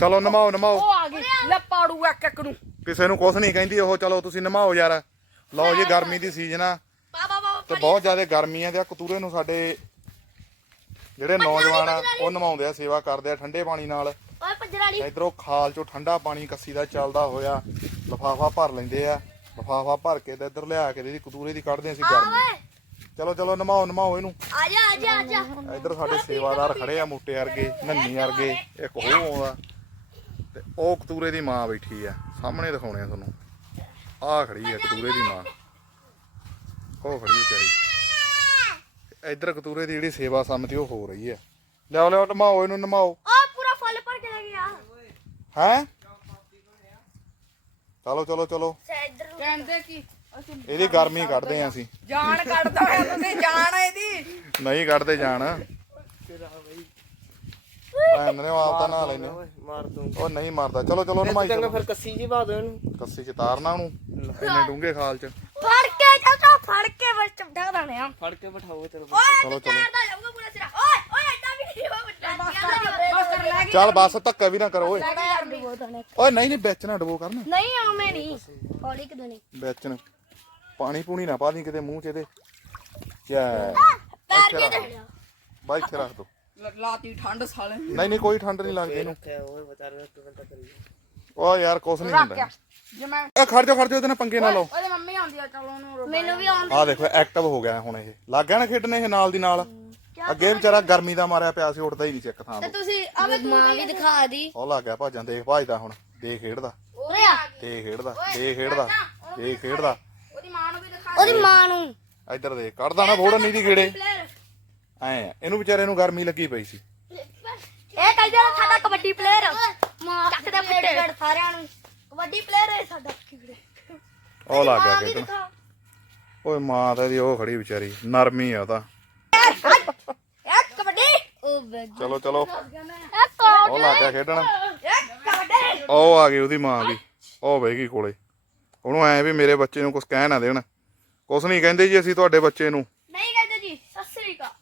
चलो नमाओ नमाओ ਲੈ ਪਾੜੂ ਇੱਕ ਇੱਕ ਨੂੰ ਕਿਸੇ ਨੂੰ ਕੁਛ ਨਹੀਂ ਕਹਿੰਦੀ ਉਹ ਚਲੋ ਤੁਸੀਂ ਨਮਾਓ ਯਾਰ ਲਓ ਜੀ ਗਰਮੀ ਦੀ ਸੀਜ਼ਨ ਆ ਤੇ ਬਹੁਤ ਜ਼ਿਆਦਾ ਗਰਮੀ ਆ ਤੇ ਕਤੂਰੇ ਨੂੰ ਸਾਡੇ ਜਿਹੜੇ ਨੌਜਵਾਨ ਆ ਉਹ ਨਮਾਉਂਦੇ ਆ ਸੇਵਾ ਕਰਦੇ ਆ ਠੰਡੇ ਪਾਣੀ ਨਾਲ ਓਏ ਪੰਜਰਾੜੀ ਇਧਰੋਂ ਖਾਲ ਚੋਂ ਠੰਡਾ ਪਾਣੀ ਕੱਸੀ ਦਾ ਚੱਲਦਾ ਹੋਇਆ ਲਫਾਫਾ ਭਰ ਲੈਂਦੇ ਆ ਲਫਾਫਾ ਭਰ ਕੇ ਤੇ ਇਧਰ ਲਿਆ ਕੇ ਦੀ ਕਤੂਰੇ ਦੀ ਕੱਢਦੇ ਅਸੀਂ ਗਰਮੀ ਚਲੋ ਚਲੋ ਨਮਾਓ ਨਮਾਓ ਇਹਨੂੰ ਆ ਜਾ ਆ ਜਾ ਇਧਰ ਸਾਡੇ ਸੇਵਾਦਾਰ ਖੜੇ ਆ ਮੋਟੇ ਵਰਗੇ ਨੰਨੀ ਵਰਗੇ ਇੱਕ ਹੋਊਗਾ ਤੇ ਉਹ ਕਤੂਰੇ ਦੀ ਮਾਂ ਬੈਠੀ ਆ ਸਾਹਮਣੇ ਦਿਖਾਉਣੇ ਆ ਤੁਹਾਨੂੰ ਆ ਖੜੀ ਆ ਕਤੂਰੇ ਦੀ ਮਾਂ ਉਹ ਖੜੀ ਵਿਚਾਰੀ ਇਧਰ ਕਤੂਰੇ ਦੀ ਜਿਹੜੀ ਸੇਵਾ ਸਮਤੀ ਉਹ ਹੋ ਰਹੀ ਆ ਲਿਆ ਲਿਆ ਟਮਾਓ ਇਹਨੂੰ ਨਮਾਓ ਆ ਪੂਰਾ ਫੁੱਲ ਪਰ ਕੇ ਲੈ ਗਿਆ ਹੈ ਚਲੋ ਚਲੋ ਚਲੋ ਕਹਿੰਦੇ ਕੀ ਇਹਦੀ ਗਰਮੀ ਕੱਢਦੇ ਆ ਅਸੀਂ ਜਾਨ ਕੱਢਦਾ ਤੁਸੀਂ ਜਾਨ ਇਹਦੀ ਨਹੀਂ ਕੱਢਦੇ ਜਾਨ ਤੇਰਾ ਬਈ ਭੈਣ ਨੇ ਆਪ ਤਾਂ ਨਾ ਲੈਨੇ ਮਾਰ ਦੂੰ ਉਹ ਨਹੀਂ ਮਾਰਦਾ ਚਲੋ ਚਲੋ ਉਹਨੂੰ ਮਾਰ ਫਿਰ ਕੱਸੀ ਜੀ ਪਾ ਉਹਨੂੰ ਕੱਸੀ ਚ ਤਾਰਨਾ ਉਹਨੂੰ ਕਿੰਨੇ ਡੂੰਗੇ ਖਾਲ ਚ ਫੜ ਕੇ ਚਾਚਾ ਫੜ ਕੇ ਵਿੱਚ ਢੱਕ ਦਾਣੇ ਆ ਫੜ ਕੇ ਬਿਠਾਓ ਤੇਰੇ ਕੋਲ ਚਲੋ ਚਲੋ ਚੱਲ ਬਸ ਧੱਕੇ ਵੀ ਨਾ ਕਰ ਓਏ ਓਏ ਨਹੀਂ ਨਹੀਂ ਵਿੱਚ ਡਬੋ ਕਰਨ ਨਹੀਂ ਆਵੇਂ ਨਹੀਂ ਹੌਲੀ ਕਿ ਦਣੀ ਪਾਣੀ ਪੂਣੀ ਨਾ ਪਾ ਦੀ ਕਿਤੇ ਮੂੰਹ ਚ ਇਹਦੇ ਕਿਆ ਬਾਈ ਖੇ ਦੋ ਲਾਤੀ ਠੰਡ ਸਾਲੇ ਨਹੀਂ ਨਹੀਂ ਕੋਈ ਠੰਡ ਨਹੀਂ ਲੱਗਦੀ ਇਹਨੂੰ ਉਹ ਯਾਰ ਕੁਛ ਨਹੀਂ ਹੁੰਦਾ ਜੇ ਮੈਂ ਇਹ ਖੜ ਜਾ ਖੜ ਜਾ ਇਹਦੇ ਨਾਲ ਪੰਗੇ ਨਾ ਲਓ ਉਹਦੇ ਮੰਮੀ ਆਉਂਦੀ ਆ ਚਲੋ ਉਹਨੂੰ ਮੈਨੂੰ ਵੀ ਆਉਂਦੀ ਆ ਆ ਦੇਖੋ ਐਕਟਿਵ ਹੋ ਗਿਆ ਹੁਣ ਇਹ ਲੱਗ ਗਿਆ ਨਾ ਖੇਡਣ ਇਹ ਨਾਲ ਦੀ ਨਾਲ ਅੱਗੇ ਵਿਚਾਰਾ ਗਰਮੀ ਦਾ ਮਾਰਿਆ ਪਿਆ ਸੀ ਉੱਠਦਾ ਹੀ ਨਹੀਂ ਸੀ ਇੱਕ ਥਾਂ ਤੇ ਤੁਸੀਂ ਆਵੇ ਤੂੰ ਮਾਂ ਵੀ ਦਿਖਾ ਦੀ ਉਹ ਲੱਗ ਗਿਆ ਭਾਜਾਂ ਦੇਖ ਭਾਜਦਾ ਹੁਣ ਦੇਖ ਖੇਡਦਾ ਉਰੇ ਆ ਦੇਖ ਖੇਡਦਾ ਦੇਖ ਖੇਡਦਾ ਦੇਖ ਖੇਡਦਾ ਉਹਦੀ ਮਾਂ ਨੂੰ ਵੀ ਦਿਖਾ ਉਹਦੀ ਮਾਂ ਨੂੰ ਇੱਧਰ ਦੇ ਕੱਢਦਾ ਨਾ ਫੋੜਨ ਨਹੀਂ ਦੀ ਖੇੜੇ ਐ ਇਹਨੂੰ ਵਿਚਾਰੇ ਨੂੰ ਗਰਮੀ ਲੱਗੀ ਪਈ ਸੀ ਇਹ ਕੱਲ ਜਿਹੜਾ ਸਾਡਾ ਕਬੱਡੀ ਪਲੇਅਰ ਮਾਫ ਕਰ ਦੇ ਫੁੱਟੇ ਸਾਰਿਆਂ ਨੂੰ ਕਬੱਡੀ ਪਲੇਅਰ ਹੈ ਸਾਡਾ ਕਿਹੜੇ ਉਹ ਲਾ ਗਿਆ ਕਿਤੇ ਓਏ ਮਾਂ ਤੇ ਦੀ ਉਹ ਖੜੀ ਵਿਚਾਰੀ ਨਰਮੀ ਆ ਤਾਂ ਇੱਕ ਕਬੱਡੀ ਚਲੋ ਚਲੋ ਉਹ ਲਾ ਗਿਆ ਖੇਡਣ ਇੱਕ ਕਬੱਡੀ ਉਹ ਆ ਗਈ ਉਹਦੀ ਮਾਂ ਵੀ ਉਹ ਬਹਿ ਗਈ ਕੋਲੇ ਉਹਨੂੰ ਐ ਵੀ ਮੇਰੇ ਬੱਚੇ ਨੂੰ ਕੁਝ ਕਹਿ ਨਾ ਦੇਣ ਕੁਝ ਨਹੀਂ ਕਹਿੰਦੇ ਜੀ ਅਸੀਂ ਤੁਹਾਡੇ ਬੱਚੇ ਨੂੰ ਨਹੀਂ ਕਹਿੰਦੇ ਜੀ ਸਸਰੀ ਕਾ